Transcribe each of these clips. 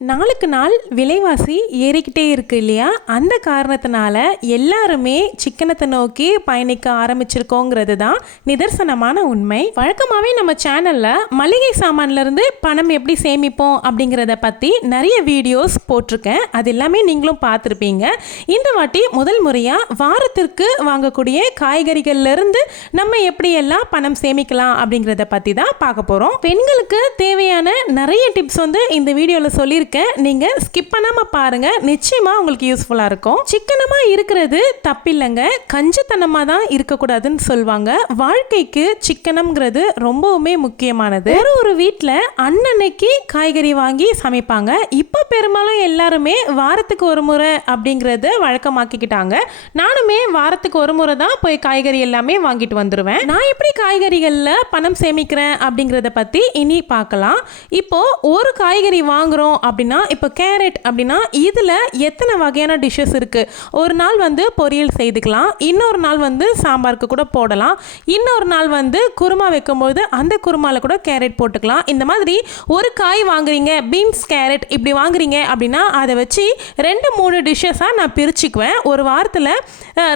நாளுக்கு நாள் விலைவாசி ஏறிக்கிட்டே இருக்குது இல்லையா? அந்த காரணத்தினால எல்லாருமே சிக்கனத்தை நோக்கி பயணிக்க ஆரம்பிச்சிருக்கோங்கிறது தான் நிதர்சனமான உண்மை. வழக்கமாகவே நம்ம சேனலில் மளிகை சாமான்லேருந்து பணம் எப்படி சேமிப்போம் அப்படிங்கிறத பற்றி நிறைய வீடியோஸ் போட்டிருக்கேன். அது எல்லாமே நீங்களும் பார்த்துருப்பீங்க. இந்த வாட்டி முதல் முறையாக வாரத்திற்கு வாங்கக்கூடிய காய்கறிகள்லேருந்து நம்ம எப்படியெல்லாம் பணம் சேமிக்கலாம் அப்படிங்கிறத பற்றி தான் பார்க்க போகிறோம் பெண்களுக்கு தேவையான நிறைய டிப்ஸ் வந்து இந்த வீடியோவில் சொல்லியிருக்கேன் நீங்கள் ஸ்கிப் பண்ணாமல் பாருங்கள் நிச்சயமாக உங்களுக்கு யூஸ்ஃபுல்லாக இருக்கும். சிக்கனமாக இருக்கிறது தப்பில்லைங்க. கஞ்சித்தனமாக தான் இருக்கக்கூடாதுன்னு சொல்லுவாங்க வாழ்க்கைக்கு சிக்கனம்ங்கிறது ரொம்பவுமே முக்கியமானது. ஒரு ஒரு வீட்டில் அன்னன்னைக்கு காய்கறி வாங்கி சமைப்பாங்க. இப்போ பெரும்பாலும் எல்லாருமே வாரத்துக்கு ஒரு முறை அப்படிங்கிறத வழக்கமாக்கிக்கிட்டாங்க. நானுமே வாரத்துக்கு ஒரு முறை தான் போய் காய்கறி எல்லாமே வாங்கிட்டு வந்துடுவேன் நான் எப்படி காய்கறிகளில் பணம் சேமிக்கிறேன் அப்படிங்கிறத பற்றி இனி பார்க்கலாம். இப்போ ஒரு காய்கறி வாங்குறோம் அப்படின்னா இப்போ கேரட் அப்படின்னா இதில் எத்தனை வகையான டிஷ்ஷஸ் இருக்குது ஒரு நாள் வந்து பொரியல் செய்துக்கலாம். இன்னொரு நாள் வந்து சாம்பாருக்கு கூட போடலாம். இன்னொரு நாள் வந்து குருமா வைக்கும்போது அந்த குருமாவில் கூட கேரட் போட்டுக்கலாம். இந்த மாதிரி ஒரு காய் வாங்குறீங்க பீன்ஸ் கேரட் இப்படி வாங்குறீங்க அப்படின்னா அதை வச்சு ரெண்டு மூணு டிஷ்ஷஸாக நான் பிரிச்சுக்குவேன். ஒரு வாரத்தில்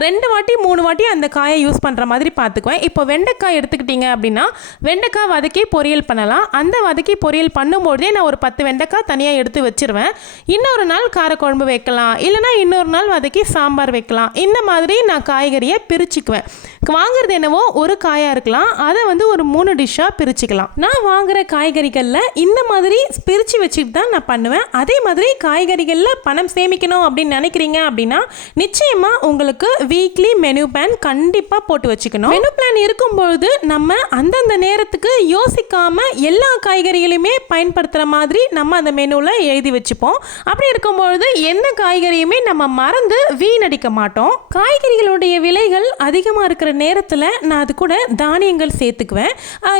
ரெண்டு வாட்டி மூணு வாட்டி அந்த காயை யூஸ் பண்ணுற மாதிரி பார்த்துக்குவேன் இப்போ வெண்டைக்காய் எடுத்துக்கிட்டீங்க அப்படின்னா வெண்டைக்காய் வதக்கி பொரியல் பண்ணலாம். அந்த வதக்கி பொரியல் பண்ணும்போதே நான் ஒரு பத்து வெண்டைக்காய் தனியாக எடுத்து வச்சிருவேன். இன்னொரு நாள் காரக்குழம்பு வைக்கலாம். இல்லைனா இன்னொரு நாள் வதக்கி சாம்பார் வைக்கலாம். இந்த மாதிரி நான் காய்கறியை பிரிச்சுக்குவேன். வாங்குறது என்னவோ ஒரு காயாக இருக்கலாம். அதை வந்து ஒரு மூணு டிஷ்ஷாக பிரிச்சுக்கலாம். நான் வாங்குற காய்கறிகளில் இந்த மாதிரி பிரித்து வச்சுட்டு தான் நான் பண்ணுவேன். அதே மாதிரி காய்கறிகளில் பணம் சேமிக்கணும் அப்படின்னு நினைக்கிறீங்க அப்படின்னா நிச்சயமாக உங்களுக்கு வீக்லி மெனு பிளான் கண்டிப்பாக போட்டு வச்சுக்கணும். மெனு பிளான் இருக்கும்பொழுது நம்ம அந்தந்த நேரத்துக்கு யோசிக்காமல் எல்லா காய்கறிகளையுமே பயன்படுத்துகிற மாதிரி நம்ம அந்த மெனுவில் எழுதி வச்சுப்போம். அப்படி இருக்கும்பொழுது எந்த காய்கறியுமே நம்ம மறந்து வீணடிக்க மாட்டோம். காய்கறிகளுடைய விலைகள் அதிகமாக இருக்கிற நேரத்தில் நான் அது கூட தானியங்கள் சேர்த்துக்குவேன்.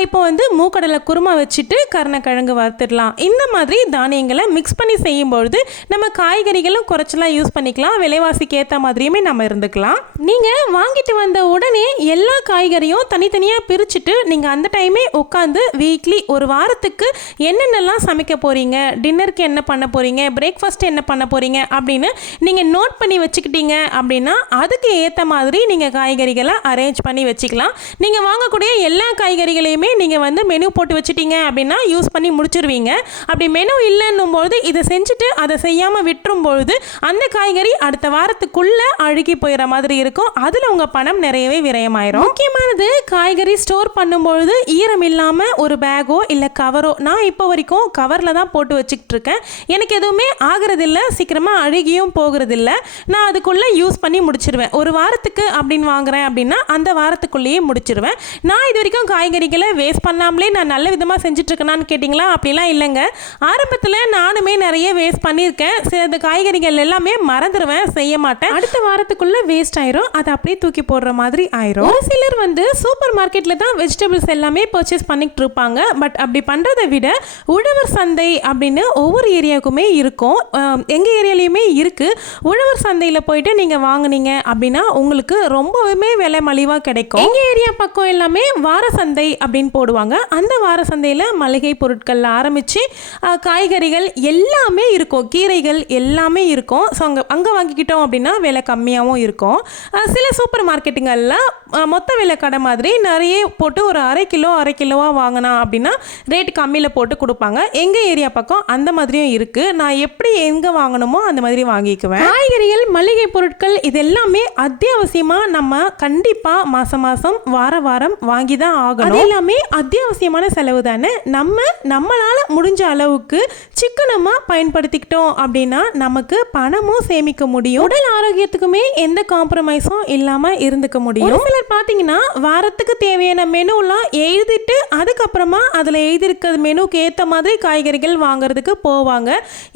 இப்போ வந்து மூக்கடலை குருமா வச்சுட்டு கருணக்கிழங்கு வறுத்துடலாம். இந்த மாதிரி தானியங்களை மிக்ஸ் பண்ணி செய்யும்பொழுது நம்ம காய்கறிகளும் குறைச்சலாம் யூஸ் பண்ணிக்கலாம். விலைவாசிக்கு ஏற்ற மாதிரியுமே நம்ம இருந்துக்கலாம். நீங்கள் வாங்கிட்டு வந்த உடனே எல்லா காய்கறியும் தனித்தனியாக பிரிச்சுட்டு நீங்கள் அந்த டைமே உட்காந்து வீக்லி ஒரு வாரத்துக்கு என்னென்னலாம் சமைக்க போகிறீங்க டின்னருக்கு என்ன பண்ண போகிறீங்க பிரேக்ஃபாஸ்ட் என்ன பண்ண போகிறீங்க அப்படின்னு நீங்கள் நோட் பண்ணி வச்சுக்கிட்டீங்க அப்படின்னா அதுக்கு ஏற்ற மாதிரி நீங்கள் காய்கறிகளை அரை அரேஞ்ச் பண்ணி வச்சுக்கலாம். நீங்கள் வாங்கக்கூடிய எல்லா காய்கறிகளையுமே நீங்கள் வந்து மெனு போட்டு வச்சுட்டீங்க அப்படின்னா யூஸ் பண்ணி முடிச்சிருவீங்க. அப்படி மெனு இல்லைன்னும் பொழுது இதை செஞ்சுட்டு அதை செய்யாமல் விட்டுரும் பொழுது அந்த காய்கறி அடுத்த வாரத்துக்குள்ளே அழுகி போயிடுற மாதிரி இருக்கும். அதில் உங்கள் பணம் நிறையவே விரயமாயிரும். முக்கியமானது காய்கறி ஸ்டோர் பண்ணும்பொழுது ஈரம் இல்லாமல் ஒரு பேக்கோ இல்லை கவரோ நான் இப்போ வரைக்கும் கவரில் தான் போட்டு வச்சுக்கிட்டு இருக்கேன். எனக்கு எதுவுமே ஆகிறதில்ல சீக்கிரமாக அழுகியும் போகிறதில்ல. நான் அதுக்குள்ளே யூஸ் பண்ணி முடிச்சிருவேன். ஒரு வாரத்துக்கு அப்படின்னு வாங்குறேன் அப்படின்னா அந்த வாரத்துக்குள்ளேயே முடிச்சிருவேன். நான் இது வரைக்கும் காய்கறிகளை வேஸ்ட் பண்ணாமலே நான் நல்ல விதமாக செஞ்சுட்டு இருக்கேனான்னு கேட்டிங்களா? அப்படிலாம் இல்லைங்க. ஆரம்பத்தில் நானுமே நிறைய வேஸ்ட் பண்ணியிருக்கேன். சில காய்கறிகள் எல்லாமே மறந்துடுவேன் செய்ய மாட்டேன். அடுத்த வாரத்துக்குள்ளே வேஸ்ட் ஆயிரும். அதை அப்படியே தூக்கி போடுற மாதிரி ஆயிரும். ஒரு சிலர் வந்து சூப்பர் மார்க்கெட்டில் தான் வெஜிடபிள்ஸ் எல்லாமே பர்ச்சேஸ் பண்ணிட்டு இருப்பாங்க. பட் அப்படி பண்ணுறதை விட உழவர் சந்தை அப்படின்னு ஒவ்வொரு ஏரியாவுக்குமே இருக்கும். எங்கள் ஏரியாலையுமே இருக்குது உழவர் சந்தையில் போயிட்டு நீங்கள் வாங்குனீங்க அப்படின்னா உங்களுக்கு ரொம்பவுமே விலை மலிவாக கிடைக்கும். எங்கள் ஏரியா பக்கம் எல்லாமே வார சந்தை அப்படின்னு போடுவாங்க. அந்த வார சந்தையில் மளிகை பொருட்கள் ஆரம்பித்து காய்கறிகள் எல்லாமே இருக்கும். கீரைகள் எல்லாமே இருக்கும். ஸோ அங்கே அங்கே வாங்கிக்கிட்டோம் அப்படின்னா விலை கம்மியாகவும் இருக்கும். சில சூப்பர் மார்க்கெட்டுங்களில் மொத்த விலை கடை மாதிரி நிறைய போட்டு ஒரு அரை கிலோ அரை கிலோவாக வாங்கினா அப்படின்னா ரேட் கம்மியில் போட்டு கொடுப்பாங்க. எங்கள் ஏரியா பக்கம் அந்த மாதிரியும் இருக்குது நான் எப்படி எங்கே வாங்கணுமோ அந்த மாதிரி வாங்கிக்குவேன். காய்கறிகள் மளிகை பொருட்கள் இது எல்லாமே அத்தியாவசியமாக நம்ம கண்டிப்பாக மாதம் மாதம் வார வாரம் வாங்கி தான் ஆகணும். அது எல்லாமே அத்தியாவசியமான செலவு தானே? நம்ம நம்மளால் முடிஞ்ச அளவுக்கு சிக்கனமாக பயன்படுத்திக்கிட்டோம் அப்படின்னா நமக்கு பணமும் சேமிக்க முடியும். உடல் ஆரோக்கியத்துக்குமே எந்த காம்ப்ரமைஸும் இல்லாமல் இருந்துக்க முடியும். சிலர் பார்த்தீங்கன்னா வாரத்துக்கு தேவையான மெனுலாம் எழுதிட்டு அதுக்கப்புறமா அதில் எழுதியிருக்க மெனுக்கு ஏற்ற மாதிரி காய்கறிகள் வாங்குறதுக்கு போவாங்க.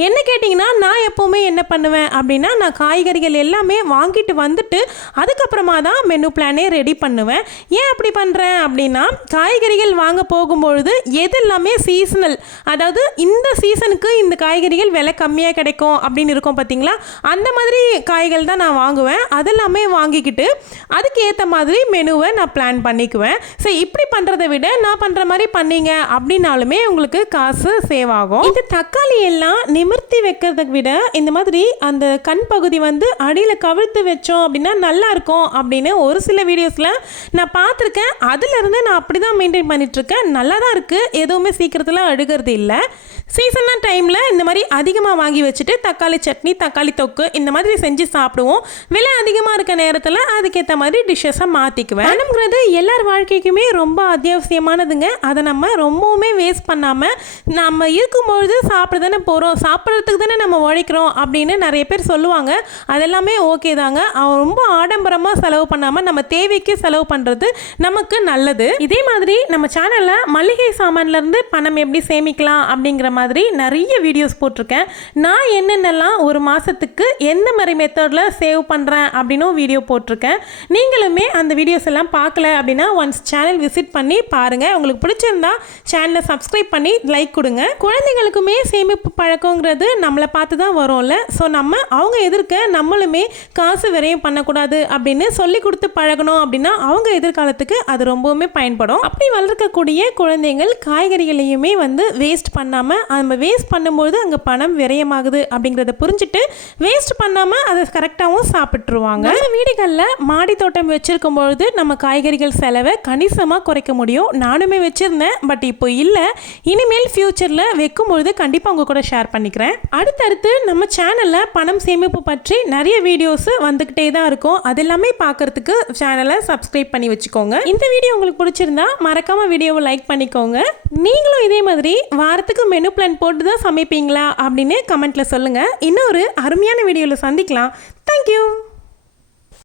என்ன கேட்டிங்கன்னா நான் எப்போவுமே என்ன பண்ணுவேன் அப்படின்னா நான் காய்கறிகள் எல்லாமே வாங்கிட்டு வந்துட்டு அதுக்கப்புறமா தான் மெனு பிளானே நானே ரெடி பண்ணுவேன். ஏன் அப்படி பண்ணுறேன் அப்படின்னா காய்கறிகள் வாங்க போகும்பொழுது எது எல்லாமே சீசனல் அதாவது இந்த சீசனுக்கு இந்த காய்கறிகள் விலை கம்மியாக கிடைக்கும் அப்படின்னு இருக்கும் பார்த்தீங்களா அந்த மாதிரி காய்கள் தான் நான் வாங்குவேன். அதெல்லாமே வாங்கிக்கிட்டு அதுக்கு ஏற்ற மாதிரி மெனுவை நான் பிளான் பண்ணிக்குவேன். ஸோ இப்படி பண்ணுறதை விட நான் பண்ணுற மாதிரி பண்ணீங்க அப்படின்னாலுமே உங்களுக்கு காசு சேவ் ஆகும். இந்த தக்காளி எல்லாம் நிமிர்த்தி வைக்கிறத விட இந்த மாதிரி அந்த கண் பகுதி வந்து அடியில் கவிழ்த்து வச்சோம் அப்படின்னா நல்லா இருக்கும் அப்படின்னு ஒரு சில வீடியோஸில் நான் பார்த்துருக்கேன். அதுலேருந்து நான் அப்படி தான் மெயின்டைன் பண்ணிகிட்ருக்கேன் நல்லா தான் இருக்குது எதுவுமே சீக்கிரத்தில் அழுகிறது இல்லை. சீசனாக டைமில் இந்த மாதிரி அதிகமாக வாங்கி வச்சுட்டு தக்காளி சட்னி தக்காளி தொக்கு இந்த மாதிரி செஞ்சு சாப்பிடுவோம். விலை அதிகமாக இருக்க நேரத்தில் அதுக்கேற்ற மாதிரி டிஷ்ஷஸை மாற்றிக்குவேன் பணம்ங்கிறது எல்லார் வாழ்க்கைக்குமே ரொம்ப அத்தியாவசியமானதுங்க. அதை நம்ம ரொம்பவுமே வேஸ்ட் பண்ணாமல் நம்ம இருக்கும்பொழுது சாப்பிட தானே போகிறோம் சாப்பிட்றதுக்கு தானே நம்ம உழைக்கிறோம் அப்படின்னு நிறைய பேர் சொல்லுவாங்க. அதெல்லாமே ஓகே தாங்க. அவன் ரொம்ப ஆடம்பரமாக செலவு பண்ணாமல் நம்ம தேவைக்கு செலவு பண்ணுறது நமக்கு நல்லது. இதே மாதிரி நம்ம சேனலில் மளிகை சாமான்லேருந்து பணம் எப்படி சேமிக்கலாம் அப்படிங்கிற மாதிரி நிறைய வீடியோஸ் போட்டிருக்கேன். நான் என்னென்னலாம் ஒரு மாதத்துக்கு எந்த மாதிரி மெத்தடில் சேவ் பண்ணுறேன் அப்படின்னும் வீடியோ போட்டிருக்கேன். நீங்களுமே அந்த வீடியோஸ் எல்லாம் பார்க்கல அப்படின்னா ஒன்ஸ் சேனல் விசிட் பண்ணி பாருங்கள் உங்களுக்கு பிடிச்சிருந்தா சேனலை சப்ஸ்கிரைப் பண்ணி லைக் கொடுங்க. குழந்தைங்களுக்குமே சேமிப்பு பழக்கங்கிறது நம்மளை பார்த்து தான் வரும்ல. ஸோ நம்ம அவங்க எதிர்க்க நம்மளுமே காசு விரையும் பண்ணக்கூடாது அப்படின்னு சொல்லி கொடுத்து பழகணும். அப்படின்னா அவங்க எதிர்காலத்துக்கு அது ரொம்பவுமே பயன்படும். அப்படி வளர்க்கக்கூடிய குழந்தைகள் காய்கறிகளையுமே வந்து வேஸ்ட் பண்ணாமல் நம்ம வேஸ்ட் பண்ணும்போது அங்கே பணம் விரயமாகுது அப்படிங்கிறத புரிஞ்சுட்டு வேஸ்ட் பண்ணாமல் அதை கரெக்டாகவும் சாப்பிட்ருவாங்க நம்ம வீடுகளில் மாடி தோட்டம் வச்சுருக்கும் பொழுது நம்ம காய்கறிகள் செலவை கணிசமாக குறைக்க முடியும். நானுமே வச்சுருந்தேன் பட் இப்போ இல்லை. இனிமேல் ஃப்யூச்சரில் வைக்கும் பொழுது கண்டிப்பாக உங்கள் கூட ஷேர் பண்ணிக்கிறேன். அடுத்தடுத்து நம்ம சேனலில் பணம் சேமிப்பு பற்றி நிறைய வீடியோஸ் வந்துக்கிட்டே தான் இருக்கும். அது எல்லாமே பார்க்கறதுக்கு சேனல் சப்ஸ்கிரைப் பண்ணி வச்சுக்கோங்க. இந்த வீடியோ உங்களுக்கு பிடிச்சிருந்தா மறக்காம வீடியோவை லைக் பண்ணிக்கோங்க. நீங்களும் இதே மாதிரி வாரத்துக்கு மெனு பிளான் போட்டு தான் சமைப்பீங்களா அப்படின்னு கமெண்ட்ல சொல்லுங்க. இன்னொரு அருமையான வீடியோவில் சந்திக்கலாம். தேங்க்யூ